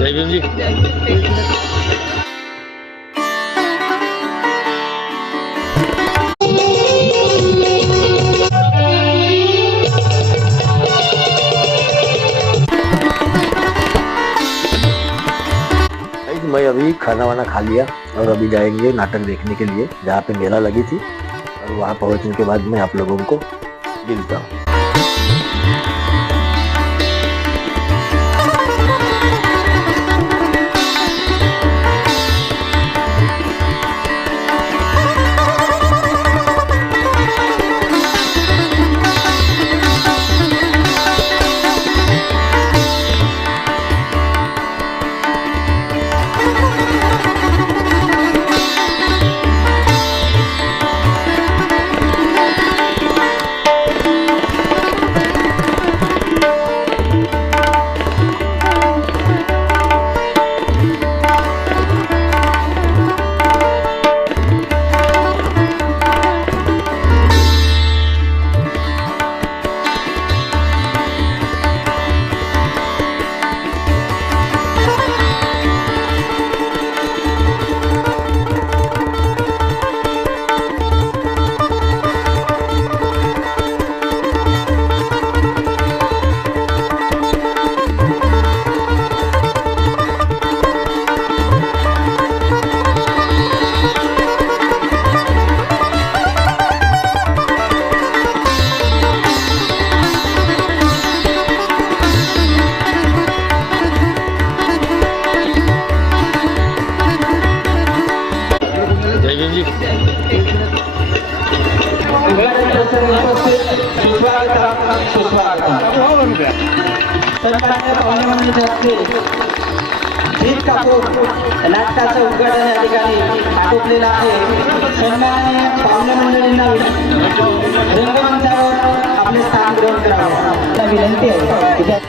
जय भीम जी। मैं अभी खाना वाना खा लिया और अभी जाएंगे नाटक देखने के लिए जहाँ पे मेला लगी थी, और वहाँ पहुँचने के बाद मैं आप लोगों को मिलता हूँ। नाटकाचं उद्घाटन या ठिकाणी आटोपलेलं आहे। सन्माननीय पाहुणे मंडळींना रंगमंचावर आपले स्थान ग्रहण करावे विनंती आहे।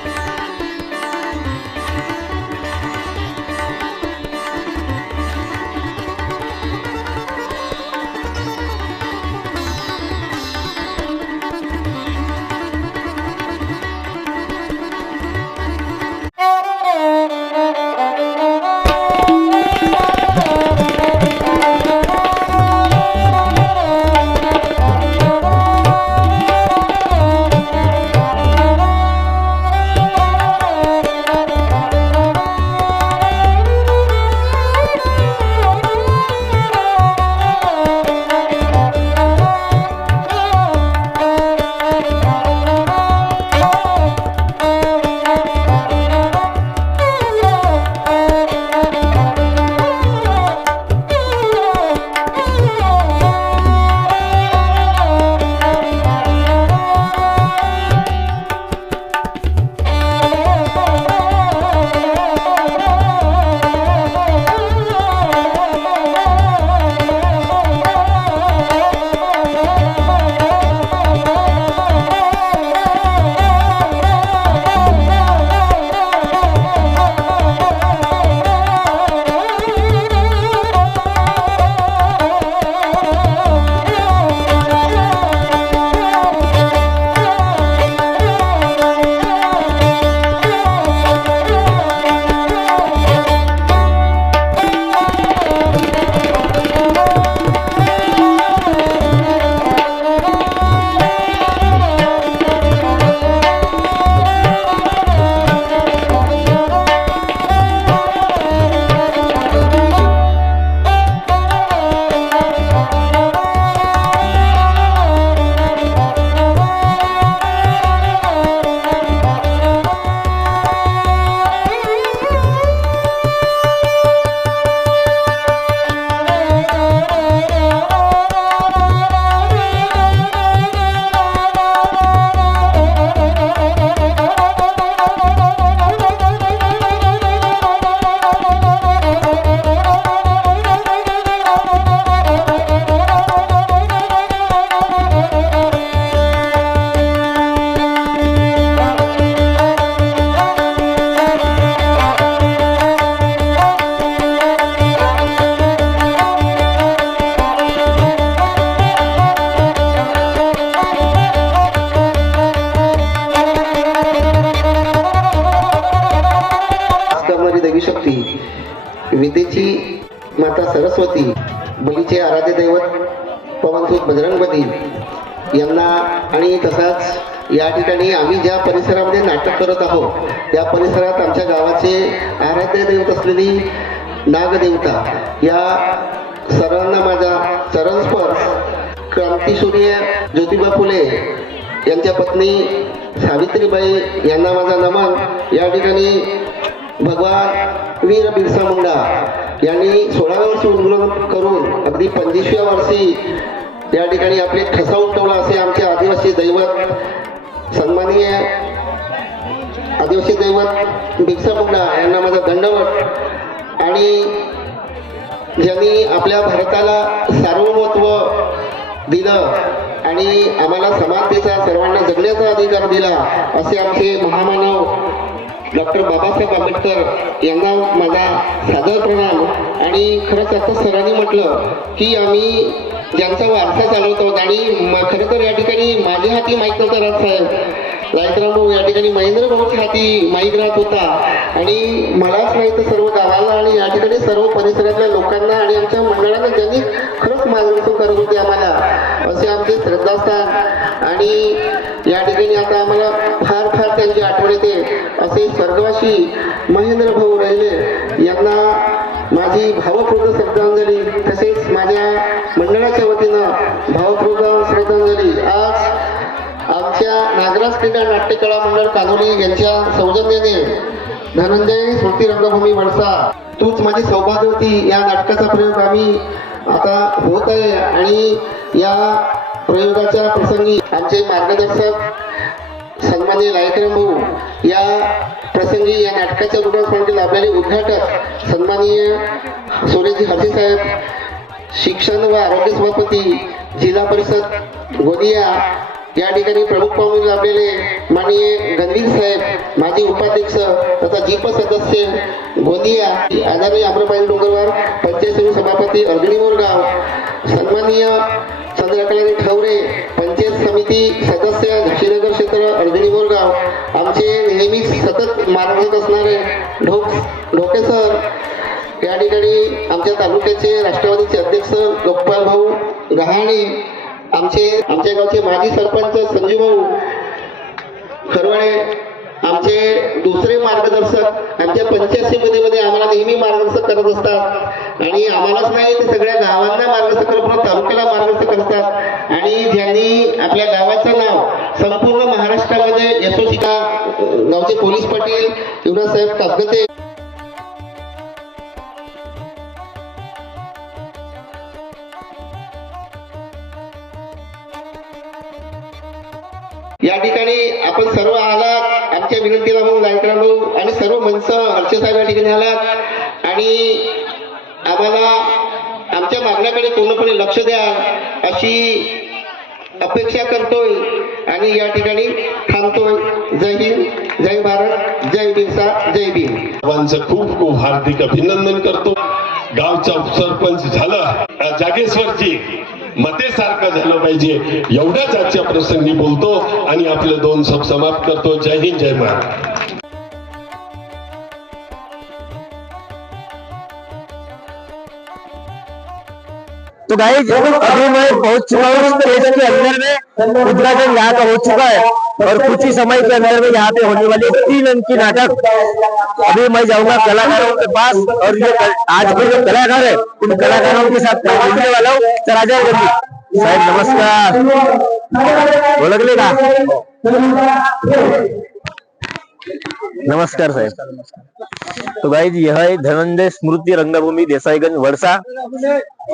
देवी शक्ती, विद्येची माता सरस्वती, बलीचे आराध्य दैवत पवनसूत बजरंगबली यांना आणि तसाच या ठिकाणी आम्ही ज्या परिसरामध्ये नाटक करत आहोत त्या परिसरात आमच्या गावाचे आराध्य दैवत असलेली नागदेवता या सर्वांना माझा चरणस्पर्श. क्रांतीसूर्य ज्योतिबा फुले यांच्या पत्नी सावित्रीबाई यांना माझा नमन. या ठिकाणी भगवान वीर बिरसा मुंडा यांनी 16व्या वर्षी उन्मूलन करून अगदी 25व्या वर्षी या ठिकाणी आपले ठसा उमटवला असे आमचे आदिवासी दैवत सन्माननीय आदिवासी दैवत बिरसा मुंडा यांना माझा दंडवत. आणि ज्यांनी आपल्या भारताला सार्वभौमत्व दिलं आणि आम्हाला समानतेचा सर्वांना जगण्याचा अधिकार दिला असे आमचे महामानव डॉक्टर बाबासाहेब आंबेडकर यांना माझा सादर प्रणाम. आणि खरंच आता सरांनी म्हटलं की आम्ही ज्यांचा वारसा चालवतो आणि खरं तर या ठिकाणी माझ्या हाती माहीत नव्हता राजसाहेब लायकराम भाऊ, या ठिकाणी महेंद्र भाऊच्या हाती माईक राहत होता आणि मलाच नाही तर सर्व गावाला आणि या ठिकाणी सर्व परिसरातल्या लोकांना आणि आमच्या मंडळांना ज्यांनी खरंच मार्गदर्शन करत होते आम्हाला असे आमचे श्रद्धास्थान. आणि या ठिकाणी आता आम्हाला फार फार त्यांची आठवण येते असे स्वर्गवासी महेंद्र भाऊ राहिले यांना माझी भावपूर्ण श्रद्धांजली, तसेच माझ्या मंडळाच्या वतीनं भावपूर्ण श्रद्धांजली. आज आमच्या नागराज क्रीडा नाट्यकला मंडळ कानोली यांच्या सौजन्याने धनंजय स्मृती रंगभूमी वळसा तूच माझी सौभाग्यवती या नाटकाचा प्रयोग आम्ही आता होत आहे. आणि या प्रयोगाच्या प्रसंगी आमचे मार्गदर्शक सन्माननीय लायकराम भाऊ या प्रसंगी या नाटकाच्या रूपांतराने लाभलेले उद्घाटक सन्माननीय सोरेजी हरसी साहेब, शिक्षण व आरोग्य सभापती जिल्हा परिषद गोंदिया या ठिकाणी प्रमुख पाहुणे लाभलेले माननीय गणवीर साहेब, माजी उपाध्यक्ष तथा जीप सदस्य गोंदिया, आदरणीय आम्रपाली डोंगरवार पंचायत समिती सभापती अर्जुनी मोरगाव, सन्माननीय चंद्रकलानी ठवरे पंचायत समिती सदस्य झशीनगर क्षेत्र अर्जुनी मोरगाव, आमचे नेहमी सतत मार्गदर्शक असणारे ढोके सर, या ठिकाणी आमच्या तालुक्याचे राष्ट्रवादीचे अध्यक्ष लोकपाल भाऊ गहाणे, आमच्या गावचे माजी सरपंच संजू भाऊ खरवळे, आमचे दुसरे मार्गदर्शक आमच्या पंचायत समितीमध्ये आम्हाला नेहमी मार्गदर्शक करत असतात आणि आम्हालाच नाही ते सगळ्या गावांना मार्गदर्शक करत तालुक्याला मार्गदर्शक करतात. आणि ज्यांनी आपल्या गावाचं नाव संपूर्ण महाराष्ट्रामध्ये यशस्वी गावचे पोलीस पाटील युवराज साहेब कासगते. या ठिकाणी आपण सर्व आलात, आमच्या विनंतीला भाऊ लायकराम भाऊ आणि सर्व मंच हर्षे साहेब या ठिकाणी आलात आणि आम्हाला आमच्या मागण्याकडे पूर्णपणे लक्ष द्या अशी अपेक्षा करतोय आणि या ठिकाणी थांबतोय. जय हिंद, जय भारत, जय बिरसा, जय भीम. सर्वांचं खूप खूप हार्दिक अभिनंदन करतो. गावचा सरपंच झालं, जागेश्वरची मतेसारखं झालं पाहिजे एवढ्याच आजच्या प्रसंगी बोलतो आणि आपले 2 शब्द समाप्त करतो. जय हिंद, जय महाराज. तो गाइस अभी मैं पहुंच चुका हूँ स्टेज के अंदर में, उद्घाटन यहाँ का हो चुका है और कुछ ही समय के अंदर में यहाँ पे होने वाली 3 अंक की नाटक. अभी मैं जाऊंगा कलाकारों के पास और ये आज के जो कलाकार है उन कलाकारों के साथ मिलने वाला हूँ. चला जाओ जल्दी. साहेब नमस्कार, ओळखले का? नमस्कार साहेब. तो गाइस यह है धनंजय स्मृति रंगभूमि देसाईगंज वड़सा.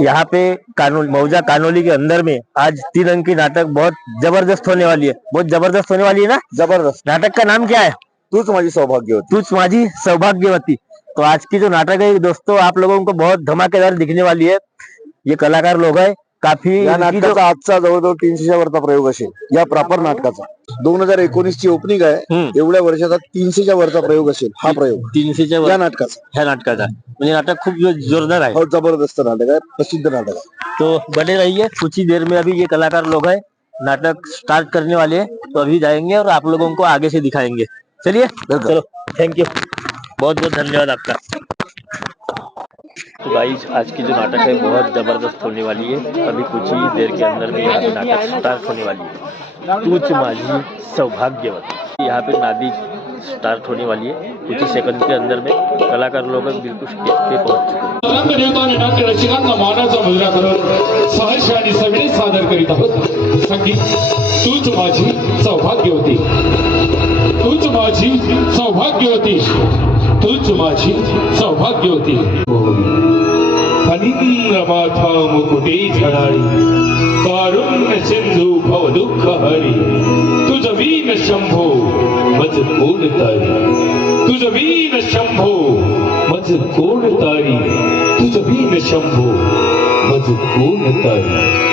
यहाँ पे मौजा कानोली के अंदर में आज 3 अंक की नाटक बहुत जबरदस्त होने वाली है. बहुत जबरदस्त होने वाली है ना? जबरदस्त. नाटक का नाम क्या है? तूच माझी सौभाग्यवती. तूच माझी सौभाग्यवती. तो आज की जो नाटक है दोस्तों आप लोगों को बहुत धमाकेदार दिखने वाली है. ये कलाकार लोग है काफी. या नाटकाचा आजचा जवळजवळ 300च्या वरचा प्रयोग असेल या प्रॉपर नाटकाचा. 2019 ची ओपनिंग आहे. एवढ्या वर्षाचा 300च्या वरचा प्रयोग असेल हा प्रयोग. 300च्या वर नाटकाचा. ह्या नाटकाचा म्हणजे नाटक खूप जोरदार है. बहुत जबरदस्त नाटक है, प्रसिद्ध नाटक है. तो बने रहिए, कुछ ही देर में अभी ये कलाकार लोग है नाटक स्टार्ट करने वाले हैं. तो अभी जाएंगे और आप लोगों को आगे से दिखाएंगे. चलिए चलो, थैंक यू. बहुत बहुत धन्यवाद आपका। तो गाइस आज की जो नाटक है बहुत जबरदस्त होने वाली है। अभी कुछ ही देर के अंदर में यहाँ पे नाटक स्टार्ट होने वाली है। तूच माझी सौभाग्यवती, यहाँ पे नादी स्टार्ट होने वाली है। कुछ ही सेकंड के अंदर में कलाकार लोग बिल्कुल स्टेज पे पहुंच चुके हैं। रंगदेवता आणि नाट्य रसिकांना मानाचा मुजरा करून सहर्ष आणि सविनय सादर करीत आहोत संगीत तूच माझी सौभाग्यवती, तूच माझी सौभाग्यवती, तूच माझी सौभाग्यवती। फणींद्र माथा मुकुटे झळाळी, कारुण्य सिंधू भव दुःख हरी, तुझ वीण शंभो मज कोण तारी, तुझ वीण शंभो मज कोण तारी, तुझ वीण शंभो मज कोण तारी।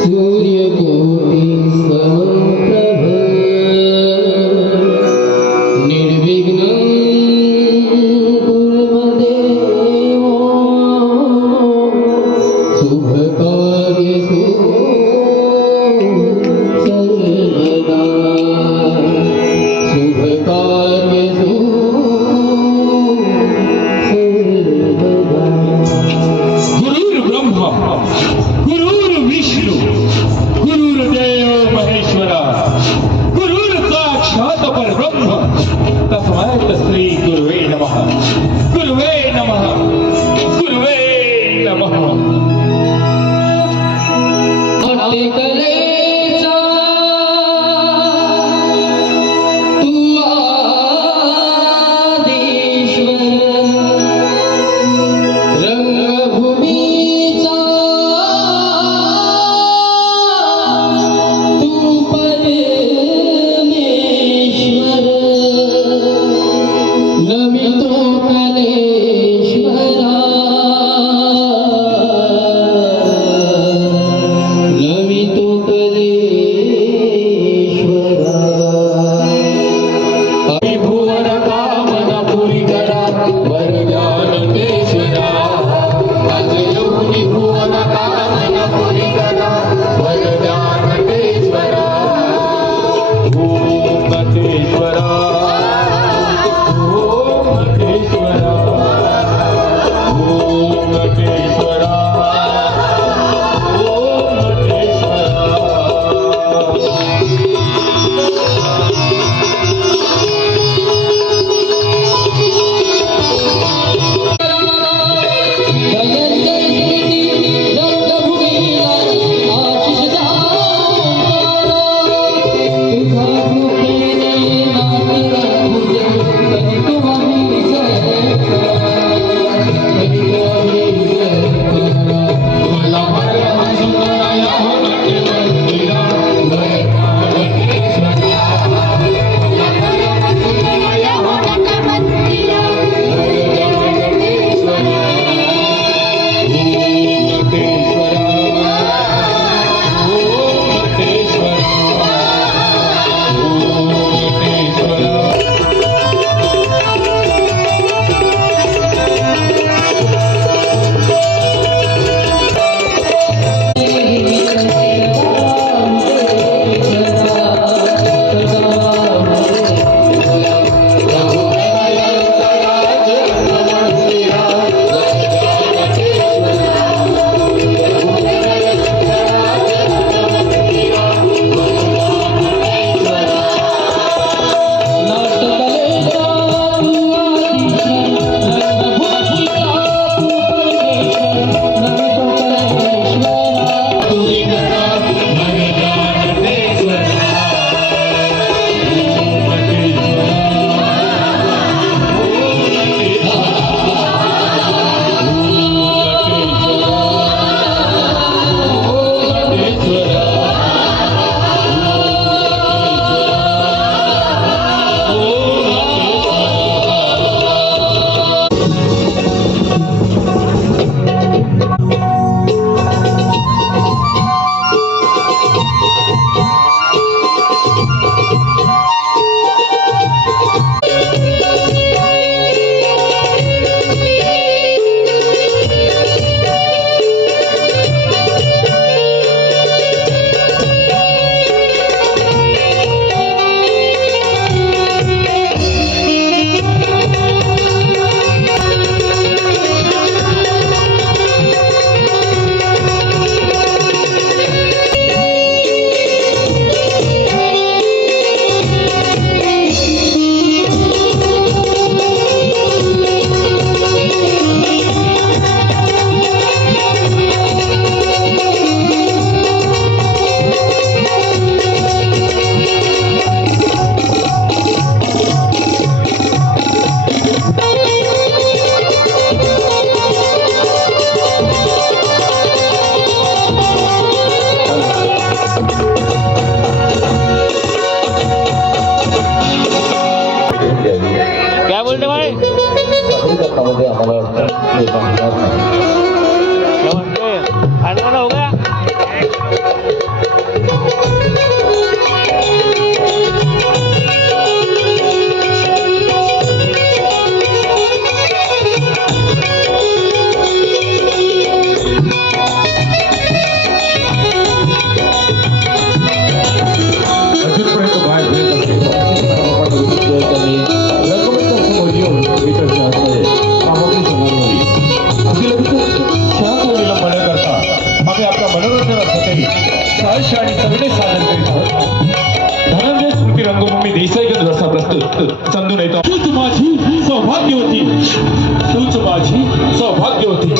सूर्यकोटि समप्रभ निर्विघ्नं कुर्मदेव शुभकार्येषु सर्वदा, शुभकार्येषु सर्वदा। साखरी करण्यामध्ये आम्हाला निर्माण होणार नाही. अजूनपर्यंत बाहेर फिरत असलेले त्यांनी रंगमंचा समोर येऊन विठ्ठलच्या हस्ते सामग्री संभाळली. असे लगेच क्षणाचा विलंब न करता मागे आपल्या मनोरंजनासाठी साहस्य आणि सविनय सादर करीत आहोत. धनंजय स्मृती रंगभूमी देसाईगंज वर्षा प्रस्तुत चंदून येतो. तूच माझी सौभाग्यवती, तूच माझी सौभाग्यवती.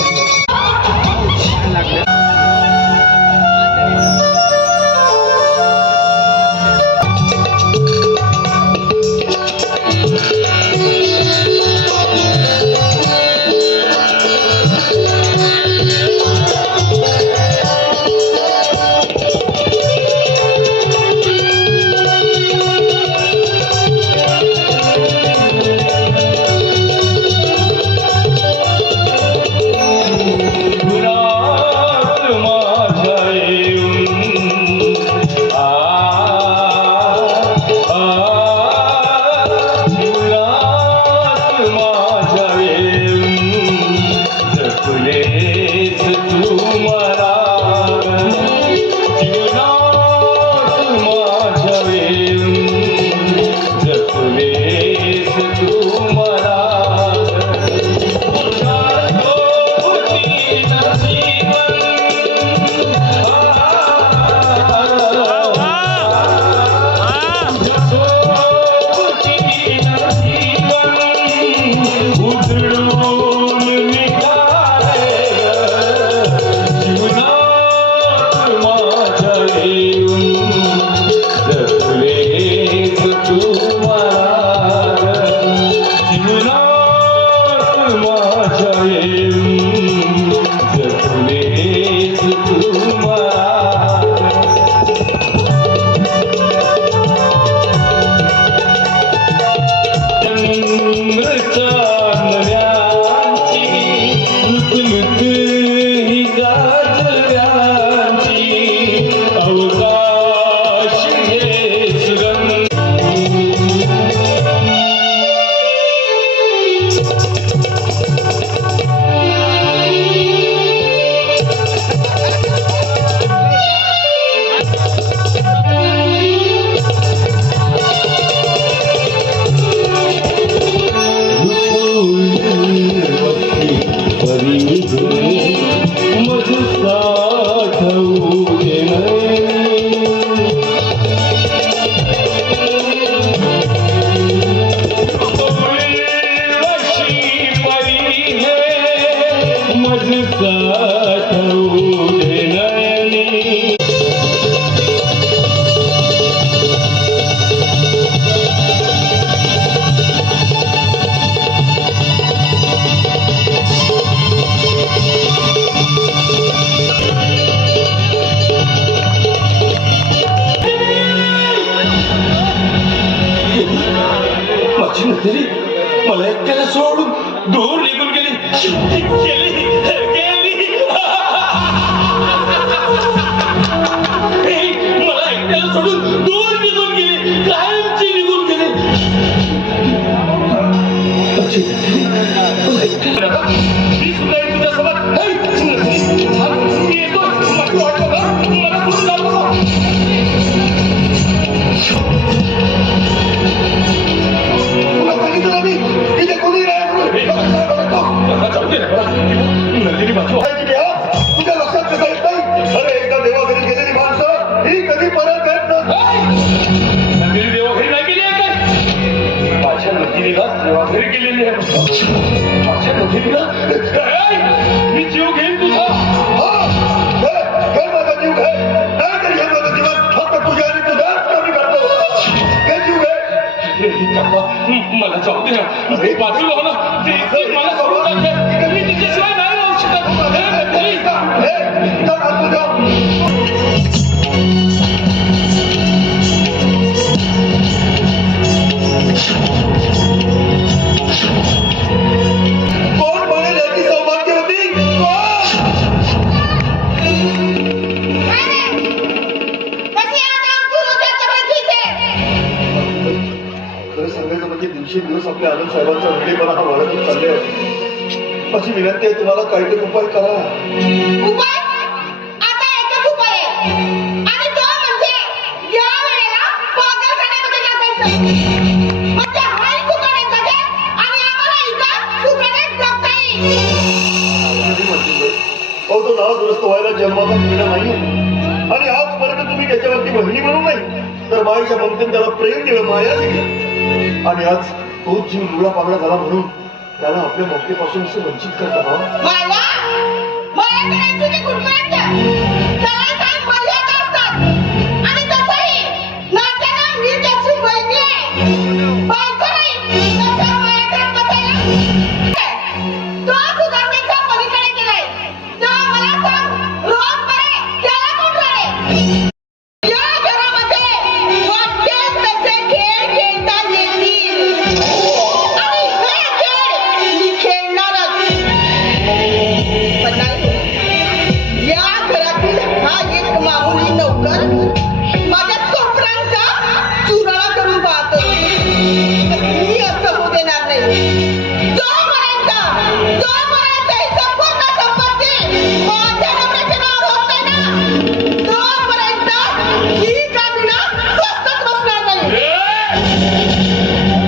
मला एकट्याला सोडून दूर निघून गेली. मला एकट्याला सोडून दूर निघून गेली, कायमची निघून गेली. मी सुद्धा तुझ्यासोबत येतो. मला कुठून जाऊ नंदिनी बाजू तुझ्या लक्षात कसं येत नाही. अरे एकदा देवाघरी गेलेली माणसं ही कधी परत येत नसतात. नंदिनी देवाघरी नाही गेली आहे काय? माझ्या नंदिनीला देवाघरी गेलेली आहे. माझ्या नंदिनीला मी जीव घेईन तुझा. माझा जीव घे नाही तरी हे माझं जीवन फक्त तुझ्या आणि तुझ्याच कमी करतो. हे जीव घे. मला जाऊ दे ना बाजूला हो ना. मला सोडून मी तिच्याशिवाय नाही राहू शकत. खरं सांगायचं म्हणजे दिवसेंदिवस आपल्या आनंद साहेबांचा वेळेपणा हा वाढतच चालले अशी विनंती आहे तुम्हाला काहीतरी उपाय करा. उपाय आता एकच उपाय आहे आणि तो म्हणजे या वेळेला पागलखान्यामध्ये टाकायचं. म्हणजे हाही सुखाने जगेल आणि आम्हाला इथं सुखाने जगता येईल. अहो तो नाव दुरुस्त व्हायला जन्माचा पिढा नाही आणि आजपर्यंत तुम्ही त्याच्यावरती बहिणी म्हणून नाही तर माईच्या ममतेने त्याला प्रेम दिलं, माया दिली आणि आज तोच जीव लुळा पागडा झाला म्हणून त्याला आपल्या ममतेपासून असं वंचित करता ना. वाय वा माया करायची की गुणगुणायचं त्याला काही मर्यादा असतात आणि तसंही नात्याला मी त्याची बहिणी आहे बायको नाही त्याच्या माया करत बसायला तो सुधारणेच्या पलीकडे गेलाय. तेव्हा मला सांग रोज बरे त्याला कोण राहे. या घरामध्ये वाटेल तसे खेळ खेळता येतील आणि हे खेळ मी खेळणारच. पण नाही, या घरातील हा एक मामुली नौकर माझ्या स्वप्नांचा चुराळा करून पाहतो. मी असं होऊ देणार नाही. जोपर्यंत ही संपूर्ण संपत्ती माझ्या नवऱ्याच्या नावावर होत नाही ना तोपर्यंत ही कामिना स्वस्तच बसणार नाही.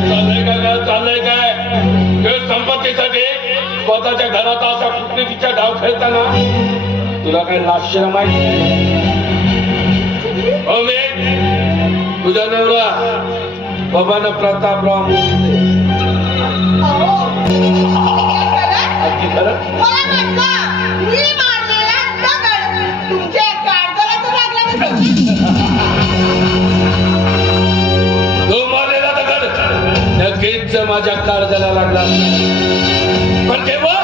चाललंय काय काय चाललंय काय हे संपत्तीसाठी स्वतःच्या घरात असा कुठलीच्या डाव खेळताना तुला काही लाश्रम माहिती हो मी तुझा नवरा बाबांना प्रतापराव मोहिते. अहो, अगदी खरं मला वाटलं मी मारलेला दगड तुमच्या काळजाला तर लागला नसेल. तो मारलेला दगड नक्कीच माझ्या काळजाला लागला. पण केव्हा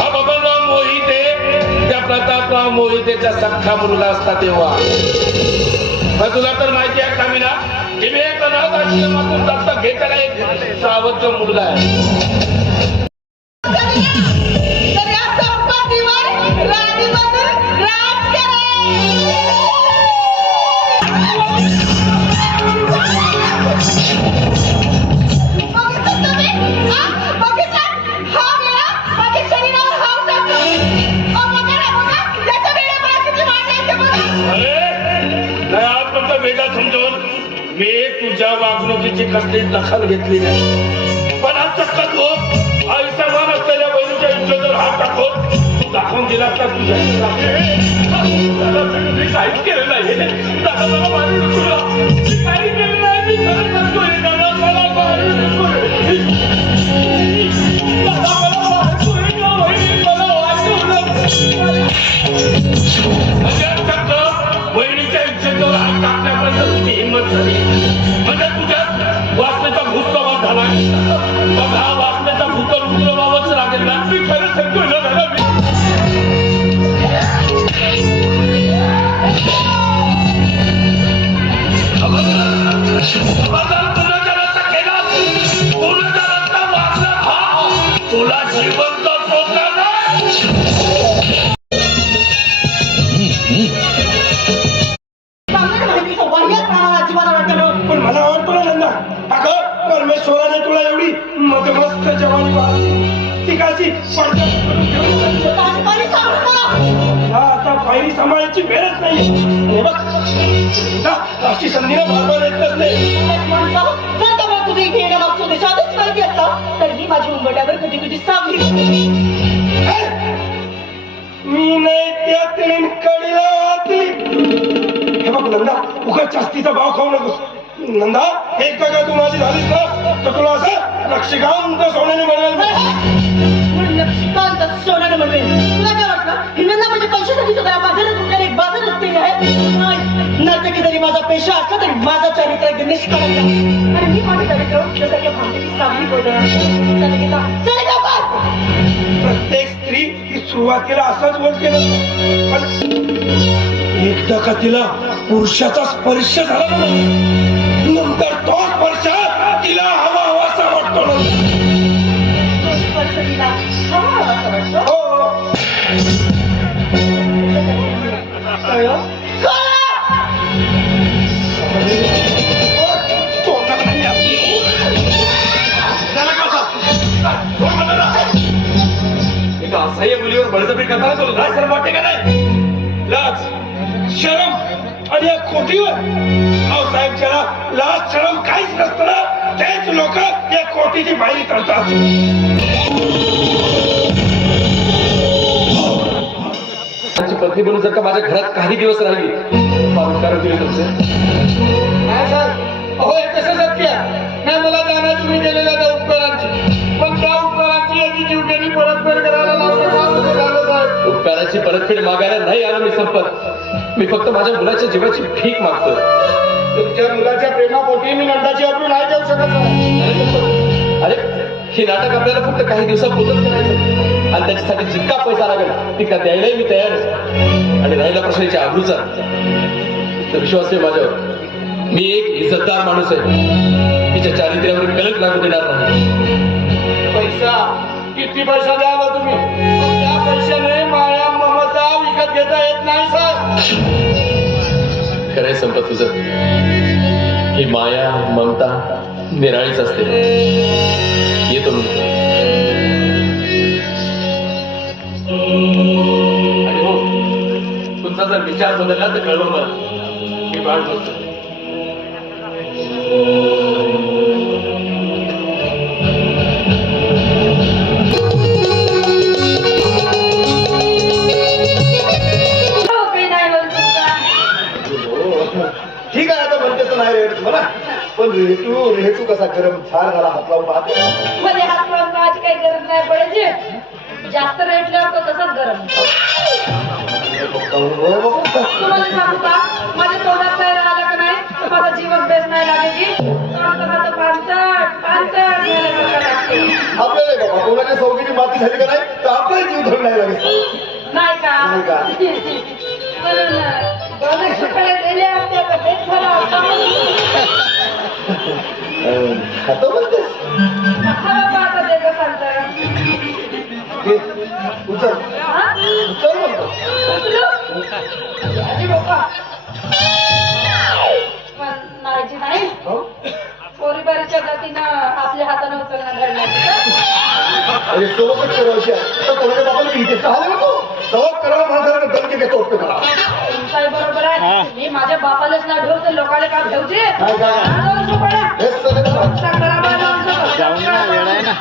हा बबनराव मोहिते त्या प्रतापराव मोहितेचा सख्खा मुलगा असता तेव्हा. पण तुला तर माहिती आहे कामिना की मी एक अनाथ आश्रमातून दत्तक घेतलेला एक सावत्र मुलगा आहे. तर या संपत्तीवर राणी बनून राज बघितलं तुम्ही? बघितलं? हा वेळा माझ्या शरीरावर हाव टाकतो. बघा ना बघा त्याच्या वेळेला किती वाढायचे बघा. अरे नाही आजपर्यंत वेगळा समजून मी तुझ्या वागणुकीची कसली दखल घेतली नाही. पण आज चक्क तू आईचा मान असलेल्या बहिणीच्या इज्जतीवर हात टाकून तू दाखवून दिला का तुझ्या काहीच केलं नाही. दादा मला मारून तुला मी काही केलं नाही. मी खरं करतोय दादा मला मारून दादा मला मारतोय ना बहिणी मला वाचवलं. बहिणीच्या इज्जतीवर हात टाकण्यापर्यंत तुझी हिंमत झाली म्हणजे तुझ्यात वासनेचा भूतप्रवास झाला. मग हा वासनेचा भूत रुद्रभावच लागेल ना. मी खरं सांगतोय ना दादा मी पुण्याचा रस्ता केला पुण्याचा रस्ता वाचला हा तुला जिवंत सोडणार नाही. पण मला आवडतो ना नंदा. अगं परमेश्वराने तुला एवढी मधमस्त जवानी वाढली ती काशी आता पायरी सांभाळायची वेळच नाही. अशी संधीला बारबार येतच नाही. तुझे इथे येणं मागचं देशातच माहिती असतं तर मी माझी उंबरट्यावर कधी तुझी सावली मी नाही त्या कडेला हे बघ नंदा उगाच जास्तीचा भाव खाऊ नकोस. नंदा एकदा का तू माझी झालीस ना तर तुला असं लक्षकांत सोन्याने म्हणाल. लक्ष्मीकांत सोन्याने म्हणेल. तुला काय वाटलं हिंदा म्हणजे पैशासाठी सगळ्या बाजारात तुमच्या एक बाजार असते आहे. नर्तकी जरी माझा पेशा असला तरी माझा चरित्र अगदी निष्कळंक आहे आणि मी माझं चरित्र जसं की भांडीची सावली बोलणार. प्रत्येक स्त्री ही सुरुवातीला असंच बोलते ना पण एकदा का तिला पुरुषाचा स्पर्श झाला ना नंतर तो स्पर्श तिला हवा हवासा वाटतो ना. स्पर्श तिला हवा हवासा वाटतो. हो कळलं? तोंडात नाही आपली. माझ्यावर बळजबरी करताना तुला लाज शरम वाटते का नाही? लाज शरम आणि या कोटीवर अहो साहेब, ज्याला लाज शरम काहीच नसतं तेच लोक या कोटीची माहिती करतात. पत्नी म्हणून जर का माझ्या घरात काही दिवस राहिली कारण दिले तुमचे नाही सर, अहो हे कसं शक्य आहे? नाही मला जाणार तुम्ही केलेल्या त्या उपकारांची, पण त्या उपकारांची याची जीवघेणी परतफेड करायला लावलं का असं झालं साहेब? उपकाराची परतफेड मागायला नाही आलो मी संपत. मी फक्त माझ्या मुलाच्या जीवाची भीक मागतो. तुमच्या मुलाच्या प्रेमापोटी मी नंदाची अब्रू नाही देऊ शकत साहेब. अरे हे नाटक आपल्याला फक्त काही दिवसापुरतच करायचं आणि त्याच्यासाठी जितका पैसा लागेल तितका द्यायलाही मी तयार आहे. आणि राहिला प्रश्नाची आबरूचा तर विश्वास आहे माझ्यावर. मी एक इज्जतदार माणूस आहे. तिच्या चारित्र्यावर कलंक लागू देणार नाही. पैसा किती पैसा द्यावा तुम्ही, पण त्या पैशाने माया ममता विकत घेता येत नाही सर. खरंय संपत तुझं. ही माया ममता निराळीच असते. येतो मी. आणि हो, तुमचा जर विचार बदलला तर कळवा मला. मी वाट बघतो. ठीक आहे, आता म्हणतेच नाही रेट मला, पण रेटू कसा गरम झाड झाला हात लावून पाहतो. मध्ये हात लावून पाहायची काही गरज नाही पडायची. जास्त रेटल्यावर तो तसाच गरम. तुम्हाला सांगू का, माझ्या तोंडात काय राहिलं का नाही तर माझा जीवन बेस नाही लागायची. आपल्याला बाबा कोणाच्या सौकीची माती झाली का नाही तर आपल्याला जीव धरून नाही लागेल. नाही का म्हणून गणेशकडे गेले असते तर तेच झालं असतं. खातो म्हणतेस आता त्याचं सांगतं. उचल उचल म्हणतो. अरे बाप्पा नाहीची नाही पोरीबारीच्या गतीनं आपल्या हाताने उचलणं घडण्याची. अरे सोबतच करायची आहे तर कोणाच्या बापाला मी इथेच राहिले होतो. सवत करावा माझ्यासारखं दणके घेतो असतो का? तुमचाही बरोबर आहे. मी माझ्या बापालाच ना ठेवू तर लोकांना काम ठेवचे. काय काय? हेच सगळं करा. जाऊन ना, वेळ आहे ना.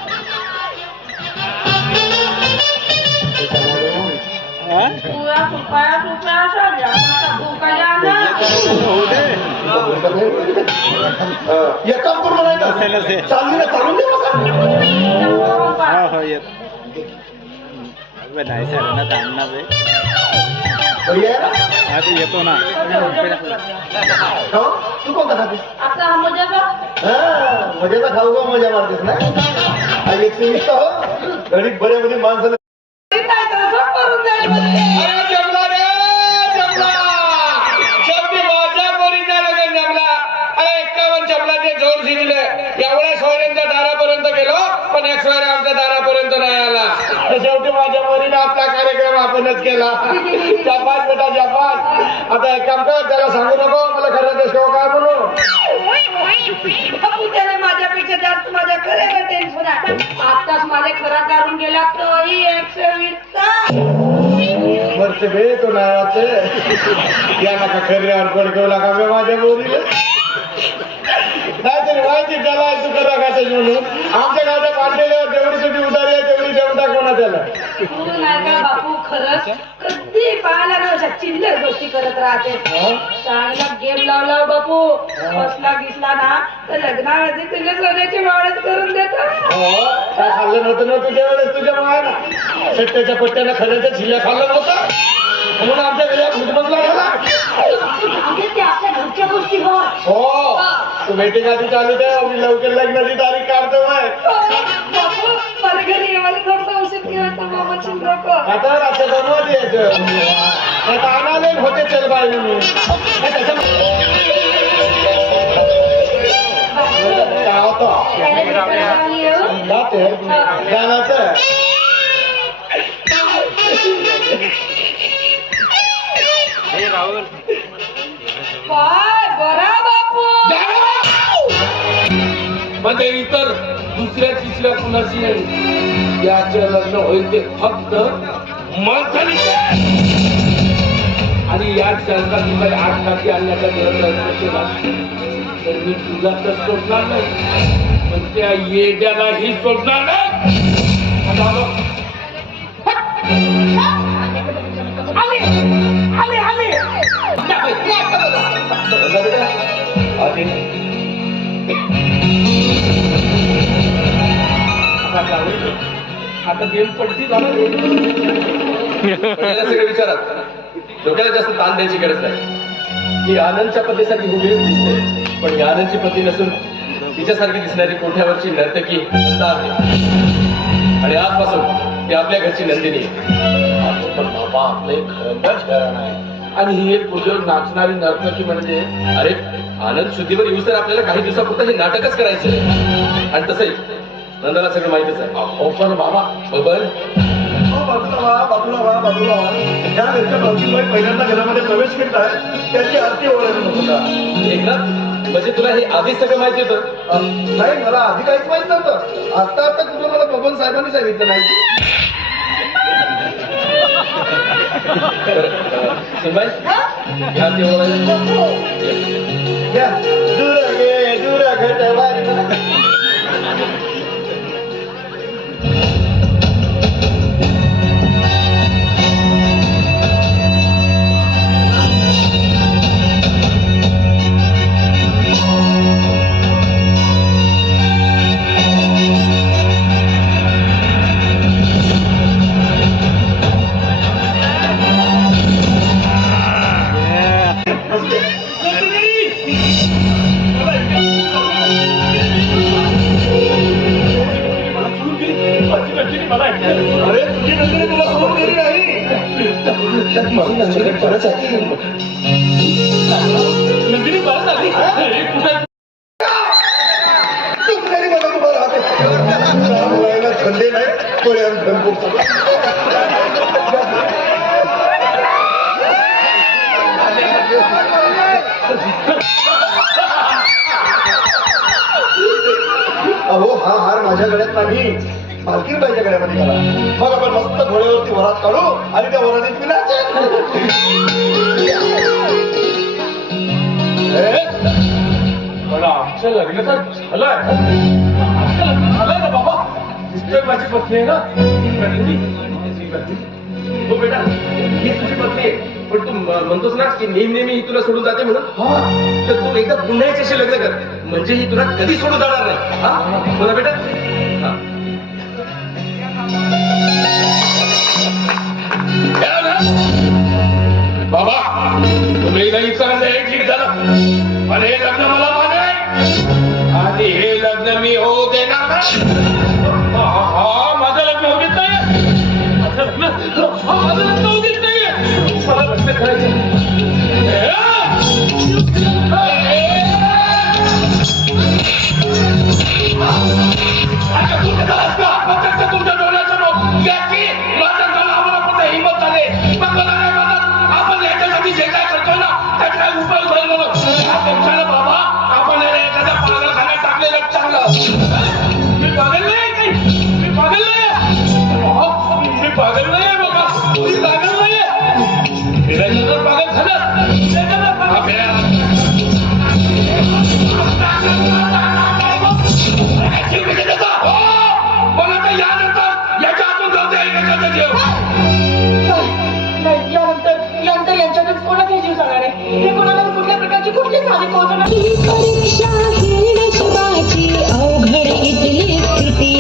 एक काम करू नाही का चालली ना चालून दे मला. नाही सर ना थांबणार आहे. बढिया आहे ना? आता येतो ना. हो? तू कोणता खातेस? आता हा मजाचा मजेचा खाऊ का मजा मारतेस ना? 120 हो गणित बऱ्यामध्ये माणसाला करून जाईल म्हणजे. जमला रे जमला. शेवटी माझ्या पोरीचा लगेच जमला. अरे 51 चपलाचे जोर शिजले. एवढ्या सोयऱ्यांच्या दारापर्यंत गेलो पण एक सोयरा आमच्या दारापर्यंत नाही आला. तर शेवटी माझ्या पोरीने आपला कार्यक्रम आपणच केला. जपान बेटा जपान. आता एक काम कर, त्याला सांगू नको मला खरं ते शो काय म्हणू. त्याला माझ्यापेक्षा जास्त माझ्या खऱ्याचं टेन्शन आहे. आताच मला खरा काढून गेला तोही 120चा. मरते बे तो नावाचे या नका खरी अडपड घेऊ लागा बे माझ्या बोरीला. नाहीतरी माहिती त्याला तू करा खाते म्हणून आमच्या गावच्या पांढरेल्यावर जेवढी तुझी उदारी आहे तेवढी देऊन टाकू ना त्याला. तू नाही का बापू खरंच कधी पाहायला ना अशा चिल्लर गोष्टी करत राहते. चांगला गेम लावला बापू. बसला गिसला ना तर लग्नाआधी तुझ्या सोन्याची वाढच करून देतात. काय खाल्लं नव्हतं ना तुझ्या वेळेस तुझ्या मायाला सट्ट्याच्या पट्ट्यानं खड्याच्या झिल्या खाल्लं नव्हतं म्हणून आमच्या घरी भुजबंगला झाला. ते आपल्या घरच्या गोष्टी हो. हो तू मीटिंग आधी चालू दे मी लवकर लग्नाची तारीख काढतो बाय. बापू मला घरी येवायला थोडसा उशीर केला तर बाबा चिंद्रक. आता असं बनवत यायचं आता आणाले होते चल बाय म्हणून काय होतं जाते जाणार काय बरा बापू. पण ते इतर दुसऱ्या तिसऱ्या कुणाची नाही. याचे लग्न होईल ते फक्त मंथनीचे आणि या शंकातून 8 टाकी आणण्याचा प्रयत्न केला तर मी तुला तर सोडणार नाही, पण त्या येड्यालाही सोडणार नाही. आता गेम पडती झाला सगळं विचारात डोक्याला जास्त ताण द्यायची गरज नाही. ही आनंदच्या पतीसाठी हुबेहूब दिसते, पण ही आनंदची पती नसून तिच्यासारखी दिसणारी कोठ्यावरची नर्तकी नंदा आहे. आणि आजपासून ती आपल्या घरची नंदिनी आहे. पण बाबा आपले खरंच घराणं आहे आणि ही एक उद्योग नाचणारी नर्तकी म्हणजे अरे आनंद शुद्धीवर येऊस तर आपल्याला काही दिवसापुरतं हे नाटकच करायचं आहे. आणि तसंही नंदाला सगळं माहितीच आहे. हो पण बाबा बबन बाजूला या घरच्या भाऊची बाई पहिल्यांदा घरामध्ये प्रवेश करत आहे, त्याची आरती ओळखली होता. एकनाथ म्हणजे तुला हे आधीच सगळं माहिती होतं? नाही, मला आधी काहीच माहित नव्हतं. आता तुझं मला बबन साहेबांनी सांगितलं नाही. सुनबाई ह्या आरती ओळखायला या, दूर घट वारी. अरे तुझी नंदिनी तुला सोडून गेली नाही. नंदिनी परत आली. खंडे नाही अहो हा हार माझ्या गळ्यात नाही, मालकीनबाईच्या गळ्यामध्ये घाला. मग आपण मस्त घोड्यावरती वरात काढू आणि त्या वरातीत मी नाचेन. मला आमचं लग्न तर झालंय. आमचं लग्न झालंय ना बाबा. सिस्टर माझी पत्नी आहे ना. हो बेटा ही तुझी पत्नी आहे, पण तू म्हणतोस ना की नेहमी ही तुला सोडून जाते म्हणून. तर तू एकदा पुन्हा याच्याशी लग्न कर, म्हणजे ही तुला कधी सोडून जाणार नाही. हा बोला बेटा. हा बाबा तुम्ही नाही चाललं हे ठीक झालं, पण हे लग्न मला मान्य आहे आणि हे लग्न मी होऊ देणार नाही. माझं लग्न होऊ देत नाही. माझं लग्न होऊ देत नाही. मला लग्न करायचं. तुमच्या डोळ्यासमोर याची माझ्या गळावर हिंमत झाले. मग मला काय म्हणतात, आपण याच्यासाठी जे काय करतोय ना त्याचा काय उपयोग होईल म्हणून. त्यापेक्षा बाबा आपण एखाद्या पागलखान्यात टाकलेलं चांगलं. मी पागल नाही काही, मी पागल नाही, मी पागल नाही बाबा, मी पागल नाही. फिरायचं तर पागल झालं. मला तर यानंतर याच्या हातून जाऊ दे एखादा जीव. यानंतर यांच्यातून कोणाचा जीव जाणार आहे. हे कोणाला कुठल्या प्रकारची कुठली साधी पोहोचणार. परीक्षा ही नशिबाची अवघड इथली स्थिती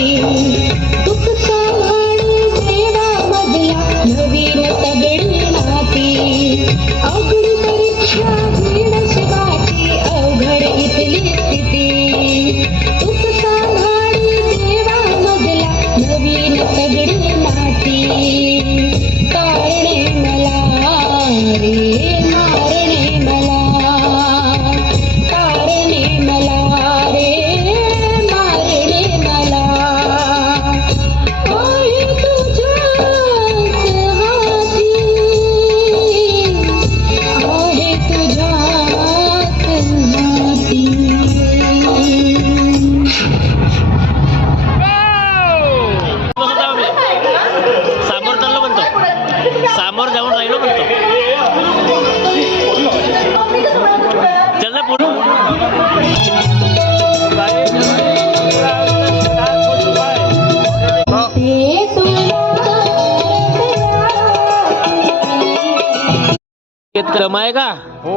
कमाय का हो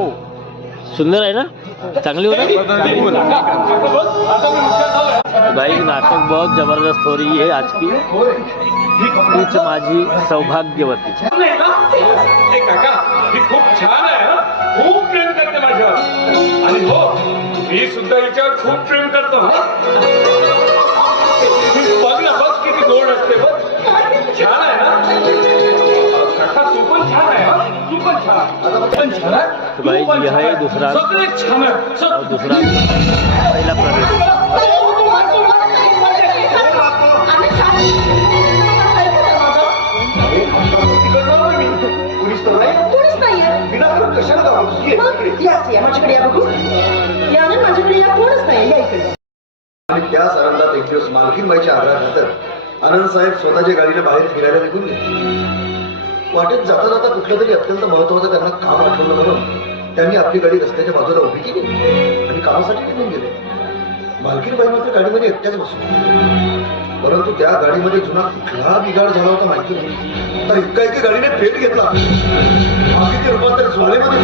सुंदर आहे ना चांगली होती भाई नाटक बहुत जबरदस्त हो रही है आज की तूच माझी सौभाग्यवती काका ही खूप छान आहे हं? खूप प्रेम करते माझ्यावर आणि हो मी सुद्धा हिच्यावर खूप प्रेम करतो हं? बघ ना बघ किती गोड असते बघ छान आहे ना काका तू पण छान आहे हं? तू पण छान पण छान आहे तो भाई यह है दूसरा सगळे छान आहे और दूसरा पहला प्रवेश कोणीच नाहीये माझ्याकडे या बघू या ना माझ्याकडे या कोणच नाही या इकडे आणि त्याच आनंदात एक दिवस मालकीनबाईच्या आग्रहानंतर आनंद साहेब स्वतःच्या गाडीने बाहेर फिरायला निघून गेले. वाटेत जाता जाता कुठलं तरी अत्यंत महत्वाचं त्यांना काम आठवलं म्हणून त्यांनी आपली गाडी रस्त्याच्या बाजूला उभी केली आणि कामासाठी निघून गेले. मालकीनबाई मात्र गाडीमध्ये एकट्याच बसले. परंतु त्या गाडीमध्ये जुना कुठला बिघाड झाला होता माहिती नाही तर एका गाडीने पेट घेतला बाकीचे रूपांतर ज्वालेमध्ये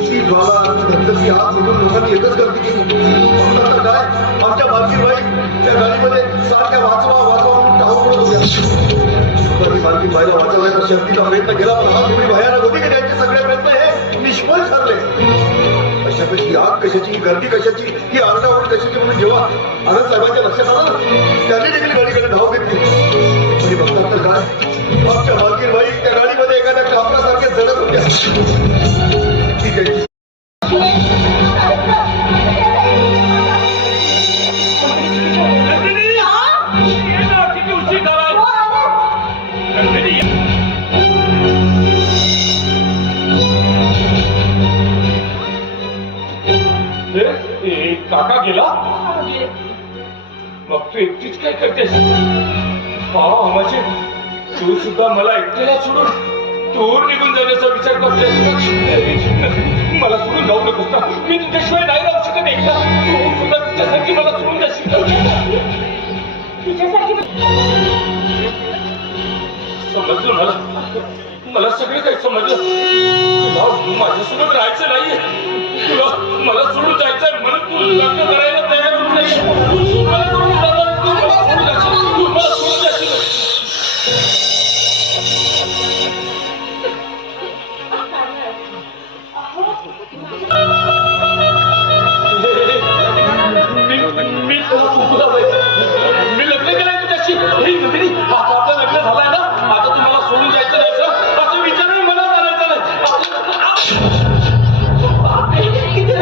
ती ज्वाला धगधगती आग बघून लोकांनी एकच गर्दी केली. तर काय आमच्या मालकीनबाई त्या गाडीमध्ये सारख्या वाचवा वाचवा म्हणून धाव पडत होत्या. तरी मालकीनबाईला वाचवण्याचा शक्तीचा प्रयत्न केला पण हा तेवढी भयानक होती की त्यांचे सगळे प्रयत्न हे निष्फळ ठरले. अशापेक्षा आग कशाची गर्दी कशाची ही आरडाओरड कशाची म्हणून जेव्हा आनंद साहेबांच्या लक्षात आलं ना त्यांनी देखील गाडीकडे धाव घेतली. आणि बघतात तर काय आमच्या मालकीनबाई त्या गाडीमध्ये एखाद्या कापडासारखे जडत होत्या. ठीक आहे किती उशीर झाला काका गेला मग तू एकटीच काय करतेस म्हणजे तू सुद्धा मला एकट्याला सोडून दूर निघून जाण्याचा विचार करतेस मला सोडून जाऊ नकोस ना मी तुझ्याशिवाय नाही राहू शकत एकटा तू सुद्धा तुझ्यासाठी मला सोडून जाशील समजलं मला सगळं काही समजलं तुला माझ्यासोबत राहायचं नाहीये तुला मला सोडून जायचंय म्हणून तू लग्न करायला तयार होत नाही मला सोडून जाणार तू मला सोडून जाशील तू मला सोडून जाशील मी लग्न केलंय तुझ्याशी आता आपलं लग्न झालंय ना आता तू मला सोडून जायचं नाही असं विचारून मला करायचं नाही किती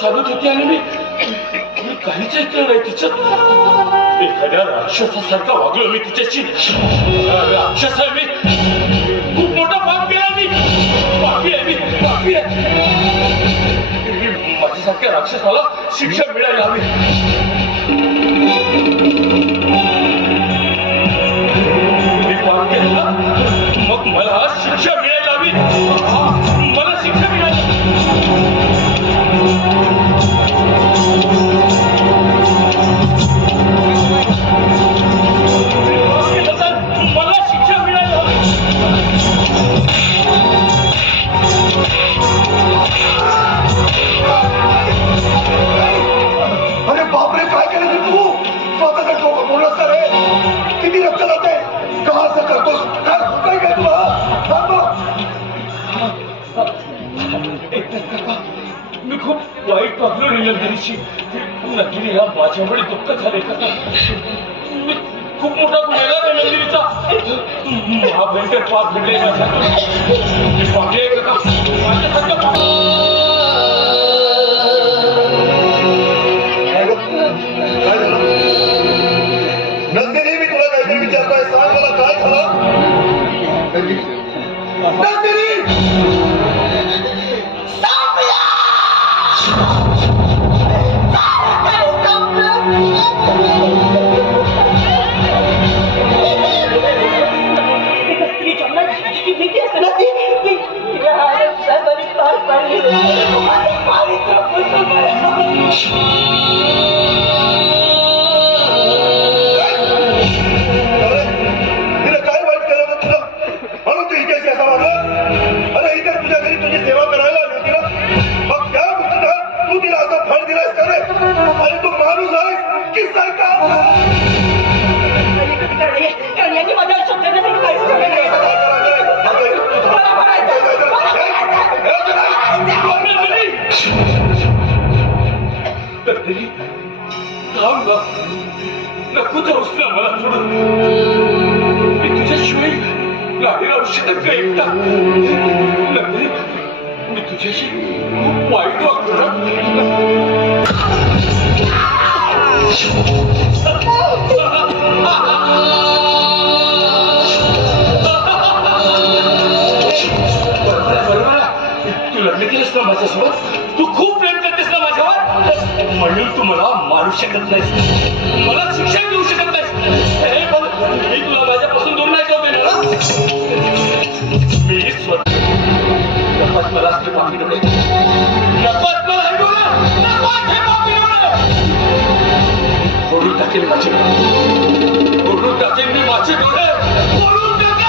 सांगत होती आणि मी काहीच ऐकलं नाही तिच्यात. एखाद्या राक्षसासारखा वागलो मी तिच्याशी. राक्षस आहे मी, खूप मोठा पाप केला मी. पापी आहे मी, पापी आहे. माझ्यासारख्या राक्षसाला शिक्षा मिळायला हवी. मी पाप केलं ना, मग मला शिक्षा मिळायला हवी. मला शिक्षा मिळायला. मला शिक्षा मिळायला हवी. अरे बापरे, काय केलं रे तू? स्वतःचं डोकं बोलत रे. किती रक्त जाते? का असं करतोस? काय काय तुला? सांग मला. मी खूप वाईट वागलो नंदिनीशी. नंदिनी या माझ्यामुळे दुःख झाले का? मी खूप मोठा गुन्हेगार आहे नंदिनीचा. हा भयंकर पाप घडले माझ्या. मी पापी आहे का? माझ्यासारखं पाप. काय झालं? नंदिनी, मी तुला काहीतरी विचारतोय, सांग मला काय झालं? नंदिनी! तिला काय वाईट केलं होतं तुला म्हणून तू हिच्याशी असा वागला? अरे ही तर तुझ्या घरी तुझी सेवा करायला आली होती ना, मग त्या गोष्टीला तू तिला असं फळ दिलायस का रे? अरे तू माणूस आहेस की सरकार? यांनी माझ्या आयुष्यात जगण्यासाठी काहीच केलं नाही. थांब ना, नको जाऊस ना मला सोडून. मी तुझ्याशिवाय नाही राहू शकत का एकटा? नंदिनी, मी तुझ्याशी खूप वाईट वागतो बरोबर. तू लग्न केलंस ना माझ्यासोबत? तू खूप प्रेम करतेस ना माझ्यावर? म्हणून तू मला मारू शकत नाहीस, मला शिक्षा देऊ शकत नाहीस. हे बघ, मी तुला माझ्यापासून दूर नाही जाऊ देणार. मी स्वतः नफत मला असते पापी डोळे, नफत मला हे डोळे, नफत हे पापी डोळे. फोडून टाकेल माझे डोळे, फोडून टाकेल मी माझे डोळे, फोडून टाकेल.